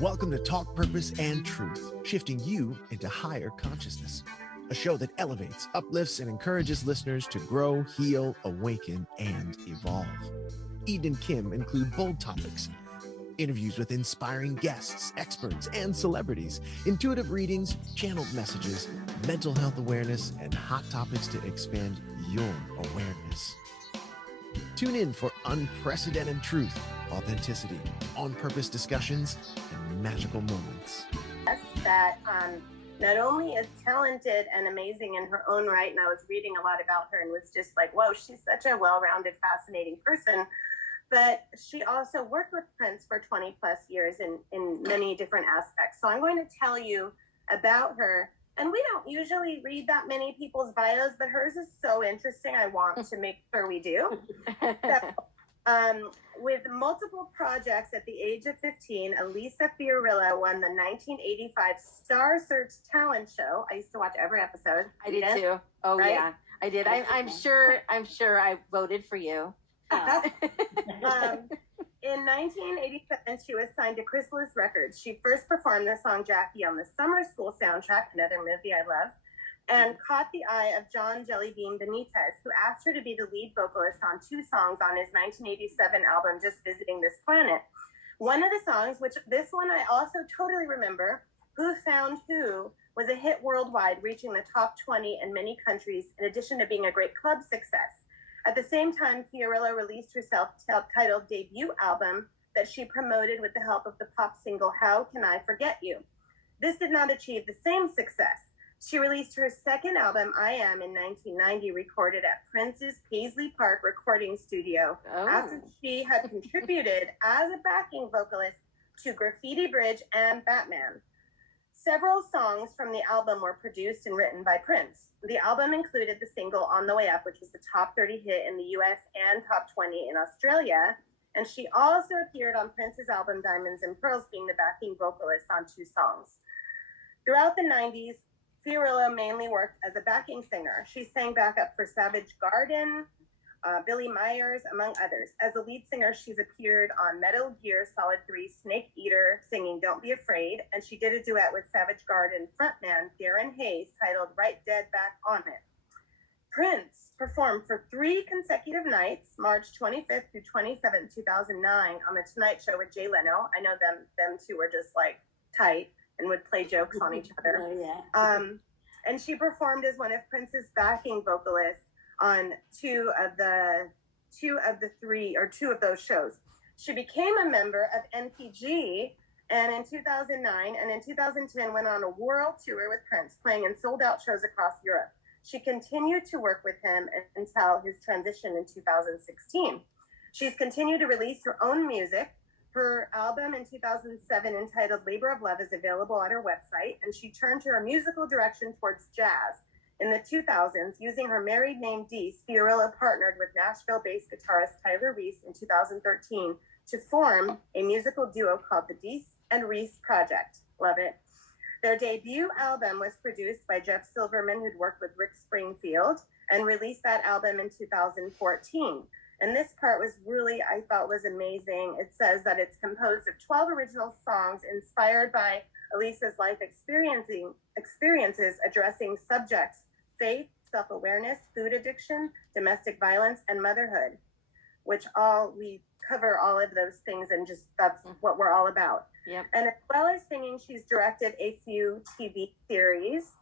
Welcome to Talk Purpose and Truth, shifting you into higher consciousness. A show that elevates, uplifts, and encourages listeners to grow, heal, awaken, and evolve. Eden and Kim include bold topics, interviews with inspiring guests, experts, and celebrities, intuitive readings, channeled messages, mental health awareness, and hot topics to expand your awareness. Tune in for unprecedented truth, authenticity, on-purpose discussions, and magical moments. That not only is talented and amazing in her own right, and I was reading a lot about her and was just like, whoa, she's such a well-rounded, fascinating person, but she also worked with Prince for 20 plus years in many different aspects. So I'm going to tell you about her. And we don't usually read that many people's bios, but hers is so interesting. I want to make sure we do. So, with multiple projects at the age of 15, Elisa Fiorillo won the 1985 Star Search talent show. I used to watch every episode. I did too. Oh, right? Yeah, I did. I'm sure I voted for you. In 1987, she was signed to Chrysalis Records. She first performed the song Jackie on the Summer School soundtrack, another movie I love, and caught the eye of John Jellybean Benitez, who asked her to be the lead vocalist on 2 songs on his 1987 album, Just Visiting This Planet. One of the songs, which this one I also totally remember, Who Found Who, was a hit worldwide, reaching the top 20 in many countries, in addition to being a great club success. At the same time, Fiorillo released her self-titled debut album that she promoted with the help of the pop single, How Can I Forget You? This did not achieve the same success. She released her second album, I Am, in 1990, recorded at Prince's Paisley Park recording studio, after she had contributed as a backing vocalist to Graffiti Bridge and Batman. Several songs from the album were produced and written by Prince. The album included the single On the Way Up, which was the top 30 hit in the US and top 20 in Australia. And she also appeared on Prince's album Diamonds and Pearls, being the backing vocalist on 2 songs. Throughout the 90s, Fiorillo mainly worked as a backing singer. She sang backup for Savage Garden, Billy Myers, among others. As a lead singer, she's appeared on Metal Gear Solid 3 Snake Eater, singing Don't Be Afraid, and she did a duet with Savage Garden frontman Darren Hayes titled Right Dead Back on It. Prince performed for 3 consecutive nights, March 25th through 27th, 2009, on The Tonight Show with Jay Leno. I know them two were just like tight and would play jokes on each other. Oh, yeah. And she performed as one of Prince's backing vocalists on two of those shows. She became a member of NPG, and in 2009 and in 2010 went on a world tour with Prince, playing in sold-out shows across Europe. She continued to work with him until his transition in 2016. She's continued to release her own music. Her album in 2007, entitled Labor of Love, is available on her website, and she turned to her musical direction towards jazz. In the 2000s, using her married name Deese, Fiorillo partnered with Nashville-based guitarist Tyler Reese in 2013 to form a musical duo called the Deese and Reese Project. Love it. Their debut album was produced by Jeff Silverman, who'd worked with Rick Springfield, and released that album in 2014. And this part was really, I thought, was amazing. It says that it's composed of 12 original songs inspired by Elisa's life experiences addressing subjects: faith, self-awareness, food addiction, domestic violence, and motherhood, which we cover all of those things, and just that's what we're all about. Yep. And as well as singing, she's directed a few TV series,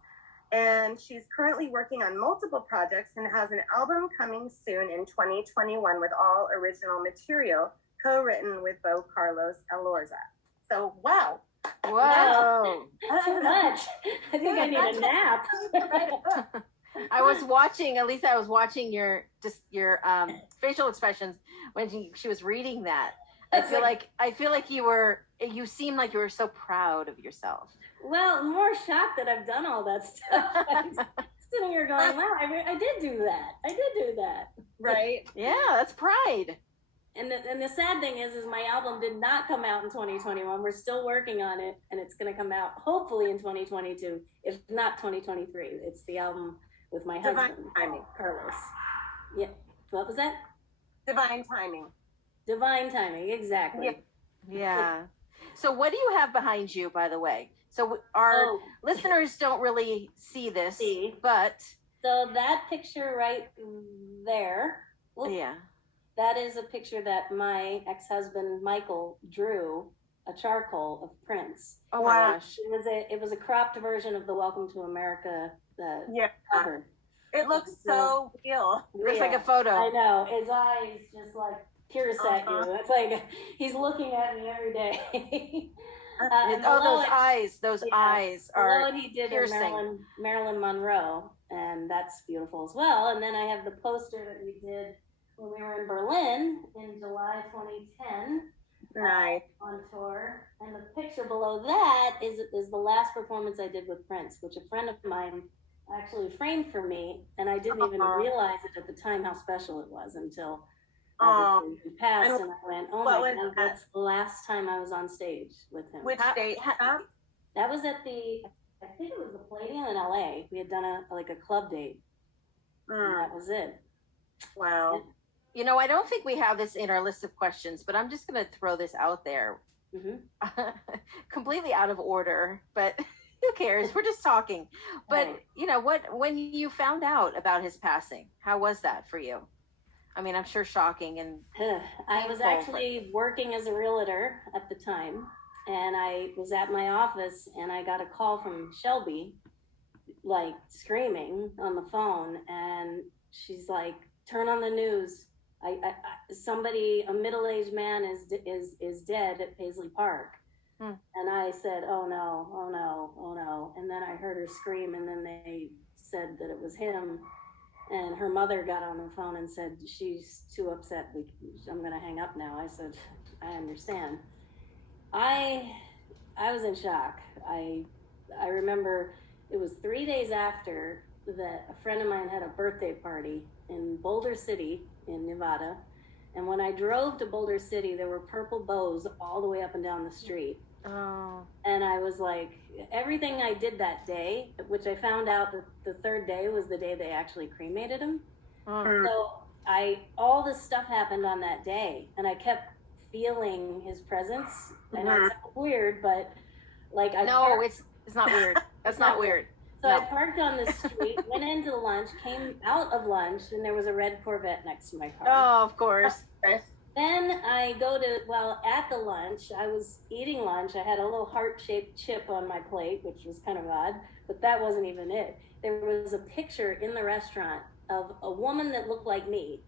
and she's currently working on multiple projects and has an album coming soon in 2021 with all original material, co-written with Bo Carlos Elorza. So, wow. Whoa. Not too much. I think I need a nap. I was watching your facial expressions when she was reading that. I feel like you seem like you were so proud of yourself. Well, I'm more shocked that I've done all that stuff. I'm sitting here going, wow, I did do that. Right? Yeah, that's pride. And the sad thing is my album did not come out in 2021. We're still working on it, and it's going to come out hopefully in 2022, if not 2023. It's the album with my husband, Carlos. Yeah. What was that? Divine timing. Divine timing, exactly. Yeah. So what do you have behind you, by the way? So our listeners don't really see this, but so that picture right there, that is a picture that my ex-husband Michael drew, a charcoal of Prince. Oh my gosh! It was a cropped version of the Welcome to America cover. It looks so real. It looks like a photo. I know. His eyes just like pierce at you. It's like he's looking at me every day. Those eyes are what he did piercing. Marilyn Monroe, and that's beautiful as well. And then I have the poster that we did when we were in Berlin in July 2010. Nice. On tour. And the picture below that is the last performance I did with Prince, which a friend of mine actually framed for me, and I didn't even realize it at the time how special it was until he passed, and I went, oh my God, that's the last time I was on stage with him. Which date? That was at I think it was the Palladium in LA. We had done a club date. And that was it. Wow. You know, I don't think we have this in our list of questions, but I'm just going to throw this out there. Completely out of order, but who cares? We're just talking. But you know what, when you found out about his passing, how was that for you? I mean, I'm sure shocking and I was actually working as a realtor at the time, and I was at my office and I got a call from Shelby, like screaming on the phone, and she's like, turn on the news. A middle-aged man is dead at Paisley Park. And I said, oh no. And then I heard her scream, and then they said that it was him. And her mother got on the phone and said, she's too upset. I'm going to hang up now. I said, I understand. I was in shock. I remember it was 3 days after that a friend of mine had a birthday party in Boulder City in Nevada. And when I drove to Boulder City, there were purple bows all the way up and down the street. Oh. And I was like, everything I did that day, which I found out that the third day was the day they actually cremated him. So all this stuff happened on that day, and I kept feeling his presence. And it sounds weird, but like it's not weird. That's not weird. So I parked on the street, went into lunch, came out of lunch, and there was a red Corvette next to my car. Oh, of course. Then I at the lunch, I was eating lunch. I had a little heart-shaped chip on my plate, which was kind of odd, but that wasn't even it. There was a picture in the restaurant of a woman that looked like me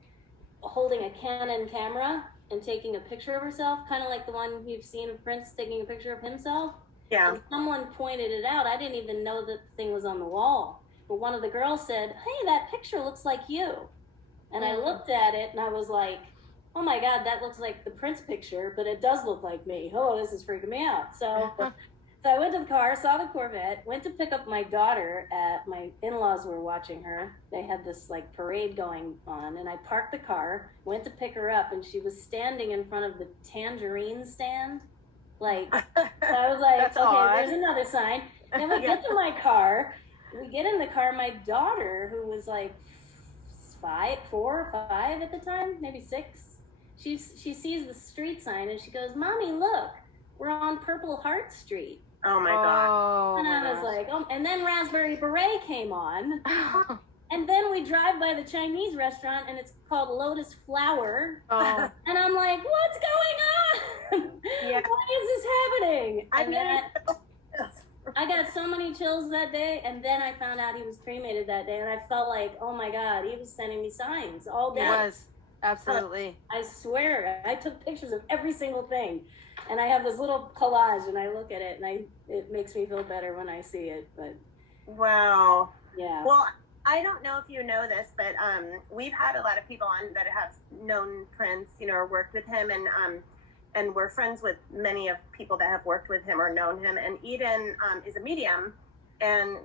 holding a Canon camera and taking a picture of herself, kind of like the one you've seen of Prince taking a picture of himself. Yeah. And someone pointed it out. I didn't even know that the thing was on the wall. But one of the girls said, hey, that picture looks like you. And I looked at it and I was like, oh my God, that looks like the Prince picture, but it does look like me. Oh, this is freaking me out. So I went to the car, saw the Corvette, went to pick up my daughter my in-laws were watching her. They had this like parade going on, and I parked the car, went to pick her up, and she was standing in front of the tangerine stand. Like, so I was like, okay, odd. There's another sign. Then we get to my car. We get in the car. My daughter, who was like 4 or 5 at the time, maybe 6, she sees the street sign and she goes, Mommy, look, we're on Purple Heart Street. Oh my God. And I was like, oh, and then Raspberry Beret came on. And then we drive by the Chinese restaurant and it's called Lotus Flower. Oh. And I'm like, what's going on? Yeah. Why is this happening? I got so many chills that day, and then I found out he was cremated that day, and I felt like, oh my God, he was sending me signs all day. He was, absolutely. I swear, I took pictures of every single thing, and I have this little collage, and I look at it, and it makes me feel better when I see it. But wow. Yeah. Well, I don't know if you know this, but we've had a lot of people on that have known Prince, or worked with him, and we're friends with many of people that have worked with him or known him. And Eden is a medium, and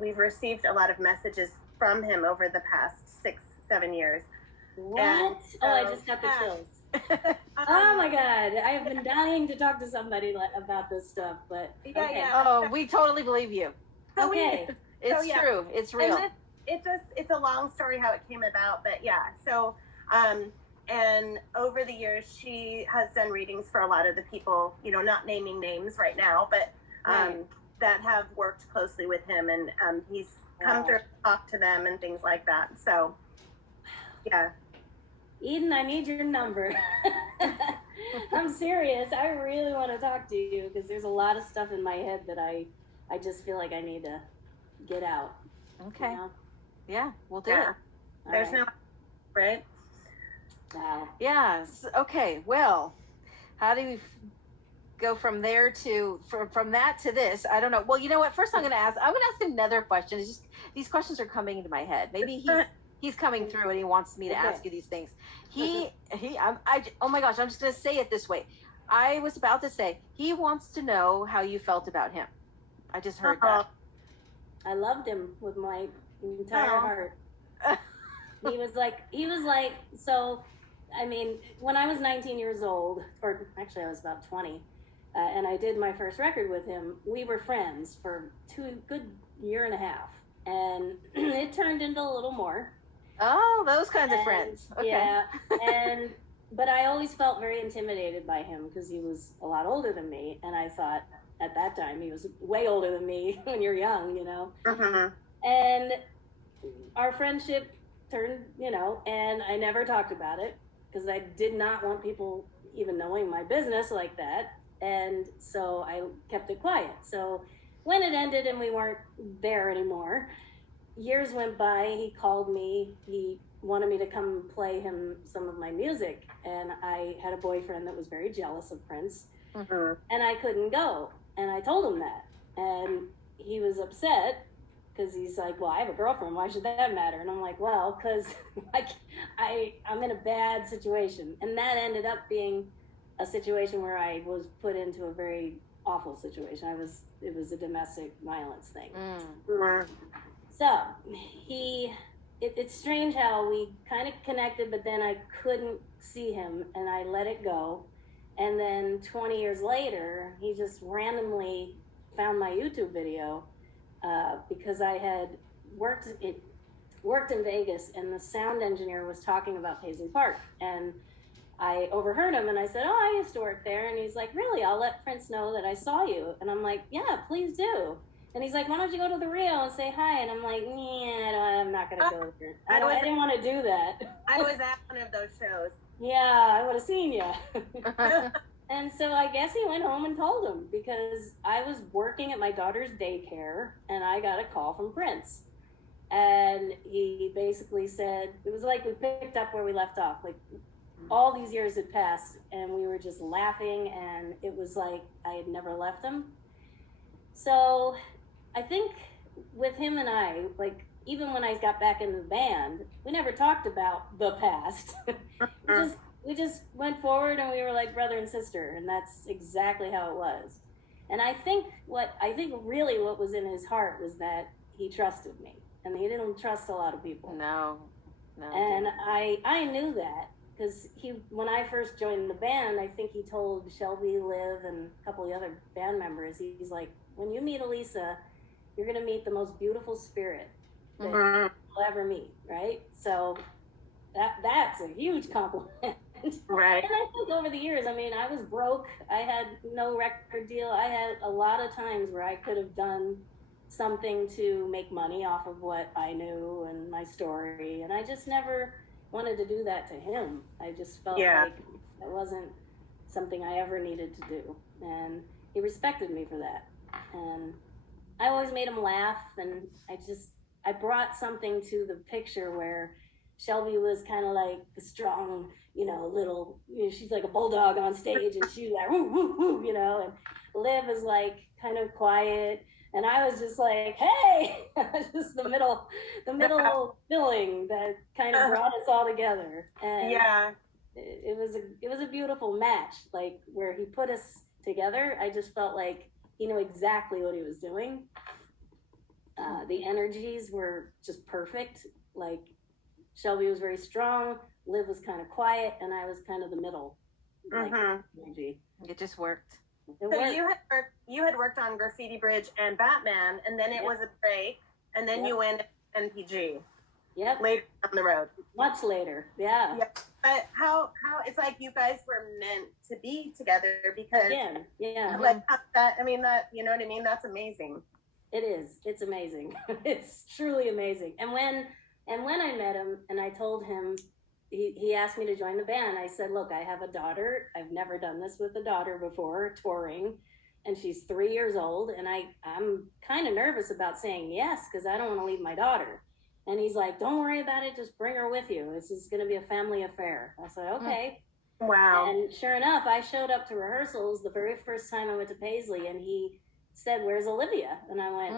we've received a lot of messages from him over the past 6-7 years. What? And, I just got the chills. Oh my God, I have been dying to talk to somebody about this stuff, but okay. Yeah. Oh, we totally believe you. Okay. It's true. It's real. And it's a long story how it came about, but yeah. So, And over the years, she has done readings for a lot of the people, you know, not naming names right now, but that have worked closely with him, and he's come through and talked to them and things like that. So, yeah. Eden, I need your number. I'm serious. I really want to talk to you because there's a lot of stuff in my head that I just feel like I need to get out. Okay. You know? Yeah, we'll do it. There's no, right? Wow. Yes. Okay. Well, how do we go from there to from that to this? I don't know. Well, you know what? First, I'm going to ask another question. It's just these questions are coming into my head. Maybe he's coming through and he wants me to ask you these things. Oh my gosh, I'm just going to say it this way. I was about to say he wants to know how you felt about him. I just heard that. I loved him with my entire heart. He was like, so, I mean, when I was 19 years old, or actually I was about 20, and I did my first record with him, we were friends for good year and a half. And it turned into a little more. Oh, those kinds of friends. Okay. Yeah. But I always felt very intimidated by him because he was a lot older than me. And I thought at that time he was way older than me when you're young, you know. And our friendship turned, you know, and I never talked about it because I did not want people even knowing my business like that. And so I kept it quiet. So when it ended and we weren't there anymore, years went by, he called me, he wanted me to come play him some of my music. And I had a boyfriend that was very jealous of Prince, and I couldn't go. And I told him that. And he was upset because he's like, well, I have a girlfriend, why should that matter? And I'm like, well, because I'm in a bad situation. And that ended up being a situation where I was put into a very awful situation. It was a domestic violence thing. So it's strange how we kind of connected, but then I couldn't see him and I let it go. And then 20 years later, he just randomly found my YouTube video because I had worked in Vegas, and the sound engineer was talking about Paisley Park. And I overheard him and I said, oh, I used to work there. And he's like, really? I'll let Prince know that I saw you. And I'm like, yeah, please do. And he's like, why don't you go to the Rio and say hi? And I'm like, yeah, I'm not going to go there. I didn't want to do that. I was at one of those shows. Yeah, I would have seen you. And so I guess he went home and told him, because I was working at my daughter's daycare and I got a call from Prince. And he basically said, it was like we picked up where we left off. Like all these years had passed and we were just laughing, and it was like I had never left him. So I think with him and I, like, even when I got back in the band, we never talked about the past. we just went forward and we were like brother and sister, and that's exactly how it was. And I think really what was in his heart was that he trusted me, and he didn't trust a lot of people. No. And I knew that because when I first joined the band, I think he told Shelby, Liv, and a couple of the other band members, he's like, when you meet Elisa, you're going to meet the most beautiful spirit that you'll ever meet, right? So that's a huge compliment. Right. And I think over the years, I mean, I was broke. I had no record deal. I had a lot of times where I could have done something to make money off of what I knew and my story. And I just never wanted to do that to him. I just felt like it wasn't something I ever needed to do. And he respected me for that. And I always made him laugh. And I brought something to the picture where Shelby was kind of like the strong, little, she's like a bulldog on stage, and she's like, woo, woo, woo, and Liv is like kind of quiet. And I was just like, hey, just the middle feeling that kind of brought us all together. And it was a beautiful match, like where he put us together. I just felt like he knew exactly what he was doing. The energies were just perfect. Like Shelby was very strong, Liv was kind of quiet, and I was kind of the middle. Like, energy. It just worked. So you had worked on Graffiti Bridge and Batman, and then it was a break, and then you went NPG. Yep. later down the road. Much later. Yeah. But how it's like you guys were meant to be together because yeah. like that. I mean that, you know what I mean? That's amazing. It is. It's amazing. It's truly amazing. And when I met him and I told him, he asked me to join the band. I said, look, I have a daughter. I've never done this with a daughter before, touring, and she's 3 years old. And I'm kind of nervous about saying yes because I don't want to leave my daughter. And he's like, don't worry about it. Just bring her with you. This is going to be a family affair. I said, okay. Wow. And sure enough, I showed up to rehearsals the very first time I went to Paisley, and he said, where's Olivia? And I went,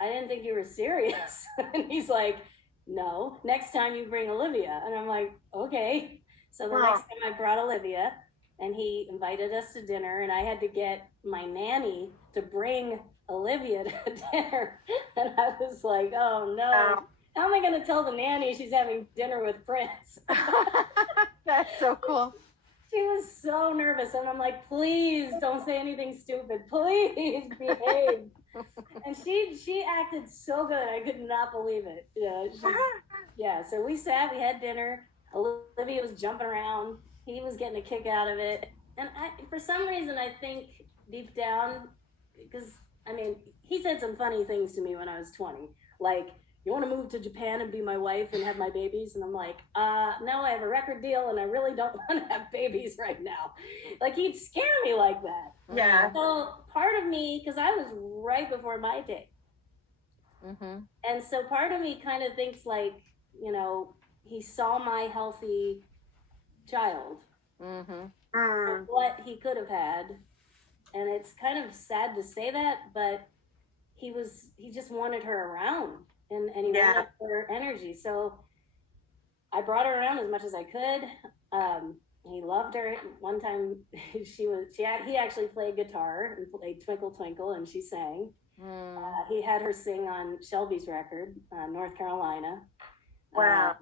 I didn't think you were serious. And he's like, no, next time you bring Olivia. And I'm like, okay. So the next time I brought Olivia, and he invited us to dinner, and I had to get my nanny to bring Olivia to dinner. And I was like, oh no. How am I going to tell the nanny she's having dinner with Prince? That's so cool. She was so nervous. And I'm like, please don't say anything stupid. Please behave. And she acted so good. I could not believe it. So we sat, we had dinner. Olivia was jumping around. He was getting a kick out of it. And for some reason, I think deep down, because, I mean, he said some funny things to me when I was 20. Like, you want to move to Japan and be my wife and have my babies? And I'm like, no, I have a record deal and I really don't want to have babies right now. Like, he'd scare me like that. Yeah. So part of me, because I was right before my day. And so part of me kind of thinks like, you know, he saw my healthy child, what he could have had. And it's kind of sad to say that, but he just wanted her around. And he wanted her energy. So I brought her around as much as I could. He loved her. One time he actually played guitar and played Twinkle Twinkle, and she sang. He had her sing on Shelby's record, North Carolina. Wow.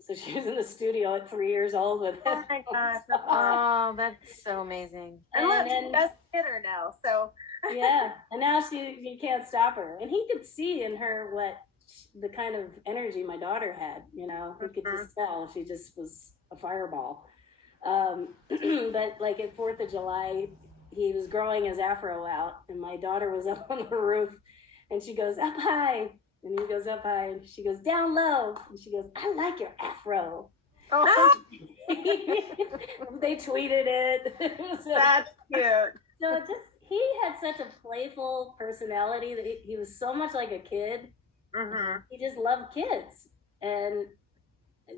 So she was in the studio at 3 years old with him. Oh my gosh. Oh, that's so amazing. And look, she does hit her now. So yeah. And now you can't stop her. And he could see in her the kind of energy my daughter had, you know. He could just tell she just was a fireball. But like at 4th of July, he was growing his afro out, and my daughter was up on the roof, and she goes, up high. And he goes, up high. And she goes, down low. And she goes, I like your afro. oh, They tweeted it. that's cute. So he had such a playful personality that he was so much like a kid. He just loved kids. And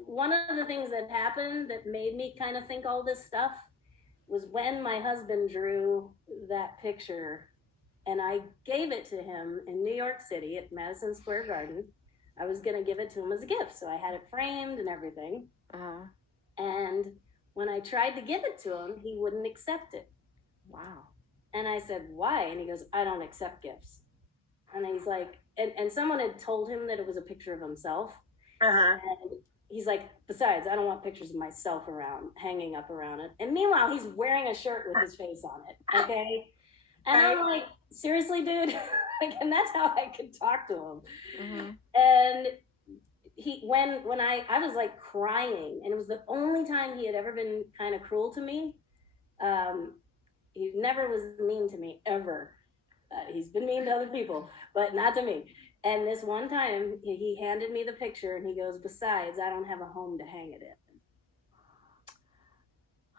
one of the things that happened that made me kind of think all this stuff was when my husband drew that picture, and I gave it to him in New York City at Madison Square Garden. I was going to give it to him as a gift. So I had it framed and everything. And when I tried to give it to him, he wouldn't accept it. Wow. And I said, why? And he goes, I don't accept gifts. And he's like, and someone had told him that it was a picture of himself. And he's like, besides, I don't want pictures of myself hanging up around it. And meanwhile, he's wearing a shirt with his face on it. Okay. And I'm like, seriously, dude? And that's how I could talk to him. And when I was like crying, and it was the only time he had ever been kind of cruel to me. He never was mean to me, ever. He's been mean to other people, but not to me. And this one time, he handed me the picture, and he goes, besides, I don't have a home to hang it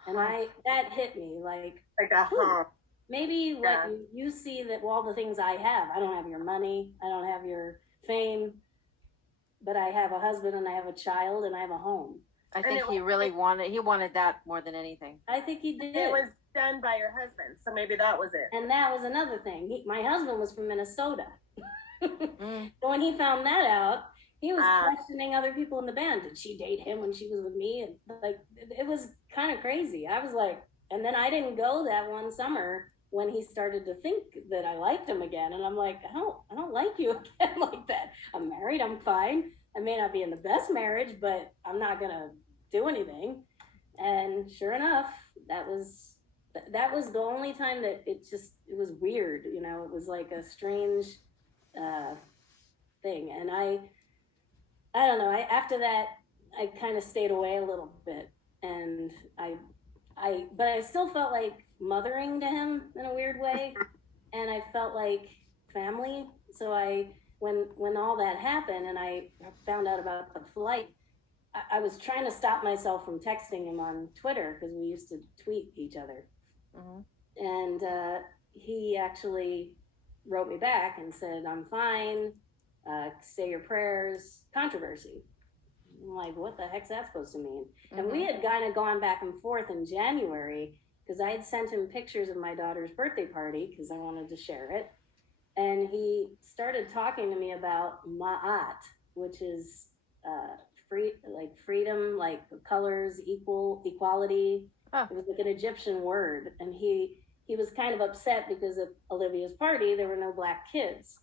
in. And that hit me like a home. Maybe what you see that all the things I have. I don't have your money. I don't have your fame. But I have a husband, and I have a child, and I have a home. I think he really wanted that more than anything. I think he did. It was done by your husband, so maybe that was it. And that was another thing. My husband was from Minnesota. So when he found that out, he was questioning other people in the band. Did she date him when she was with me? And like, it was kind of crazy. I was like, and then I didn't go that one summer when he started to think that I liked him again. And I'm like, I don't like you again like that. I'm married. I'm fine. I may not be in the best marriage, but I'm not going to do anything. And sure enough, that was the only time that it was weird. You know, it was like a strange thing. And I don't know. After that, I kind of stayed away a little bit, and but I still felt like mothering to him in a weird way, and I felt like family. So when all that happened, and I found out about the flight, I was trying to stop myself from texting him on Twitter because we used to tweet each other, and he actually wrote me back and said, "I'm fine. Say your prayers." Controversy. I'm like, what the heck's that supposed to mean? And we had kind of gone back and forth in January because I had sent him pictures of my daughter's birthday party because I wanted to share it. And he started talking to me about ma'at, which is freedom, like colors, equality. It was like an Egyptian word. And he was kind of upset because at Olivia's party, there were no Black kids.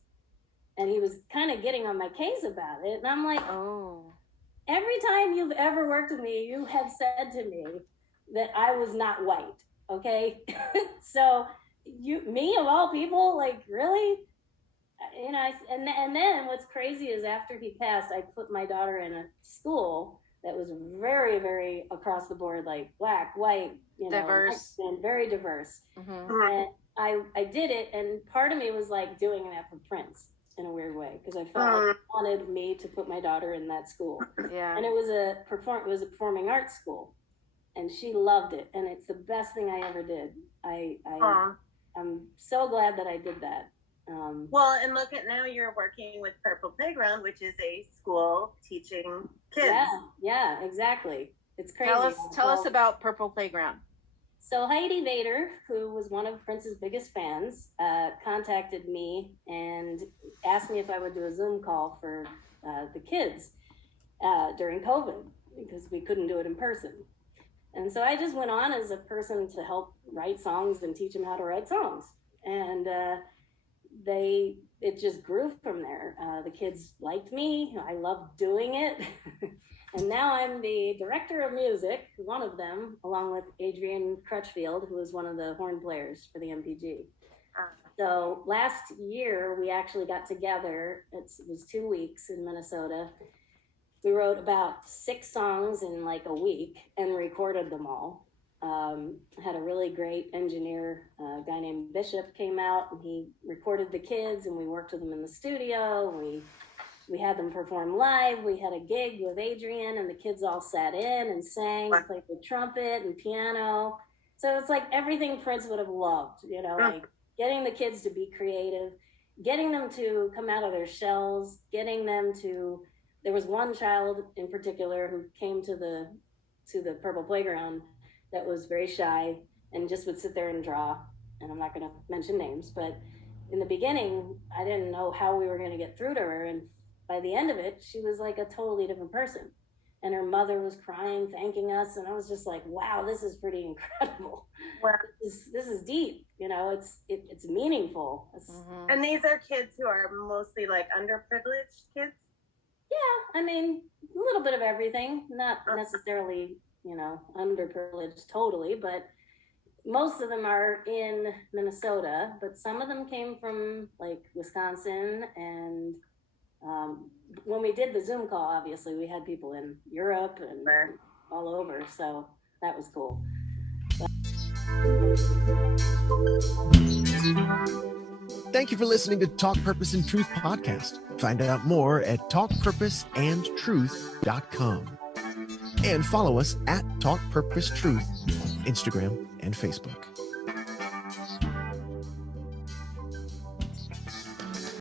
And he was kind of getting on my case about it. And I'm like, every time you've ever worked with me, you have said to me that I was not white, okay? So me of all people, like, really? You know, and then what's crazy is after he passed, I put my daughter in a school that was very, very across the board, like Black, white, you know, diverse, and very diverse. And I did it, and part of me was like doing that for Prince in a weird way because I felt like he wanted me to put my daughter in that school. Yeah. And it was a performing arts school, and she loved it, and it's the best thing I ever did. I'm so glad that I did that. Well, and look at now you're working with Purple Playground, which is a school teaching kids. Yeah, exactly. It's crazy. Tell us about Purple Playground. So Heidi Vader, who was one of Prince's biggest fans, contacted me and asked me if I would do a Zoom call for the kids during COVID because we couldn't do it in person. And so I just went on as a person to help write songs and teach them how to write songs. And it just grew from there. The kids liked me. I loved doing it. And now I'm the director of music, one of them, along with Adrian Crutchfield, who is one of the horn players for the MPG. So last year, we actually got together. It was 2 weeks in Minnesota. We wrote about 6 songs in like a week and recorded them all. Had a really great engineer, a guy named Bishop came out, and he recorded the kids, and we worked with them in the studio. We had them perform live. We had a gig with Adrian, and the kids all sat in and sang, played the trumpet and piano. So it's like everything Prince would have loved, you know, like getting the kids to be creative, getting them to come out of their shells, getting them to, there was one child in particular who came to the Purple Playground that was very shy and just would sit there and draw. And I'm not going to mention names, but in the beginning, I didn't know how we were going to get through to her. And by the end of it, she was like a totally different person. And her mother was crying, thanking us. And I was just like, wow, this is pretty incredible. Wow. This is deep, you know, it's meaningful. And these are kids who are mostly like underprivileged kids? Yeah, I mean, a little bit of everything, not necessarily, you know, underprivileged totally, but most of them are in Minnesota, but some of them came from like Wisconsin. And when we did the Zoom call, obviously we had people in Europe and all over, so that was cool. Thank you for listening to Talk Purpose and Truth podcast. Find out more at talkpurposeandtruth.com. And follow us at Talk Purpose Truth on Instagram and Facebook.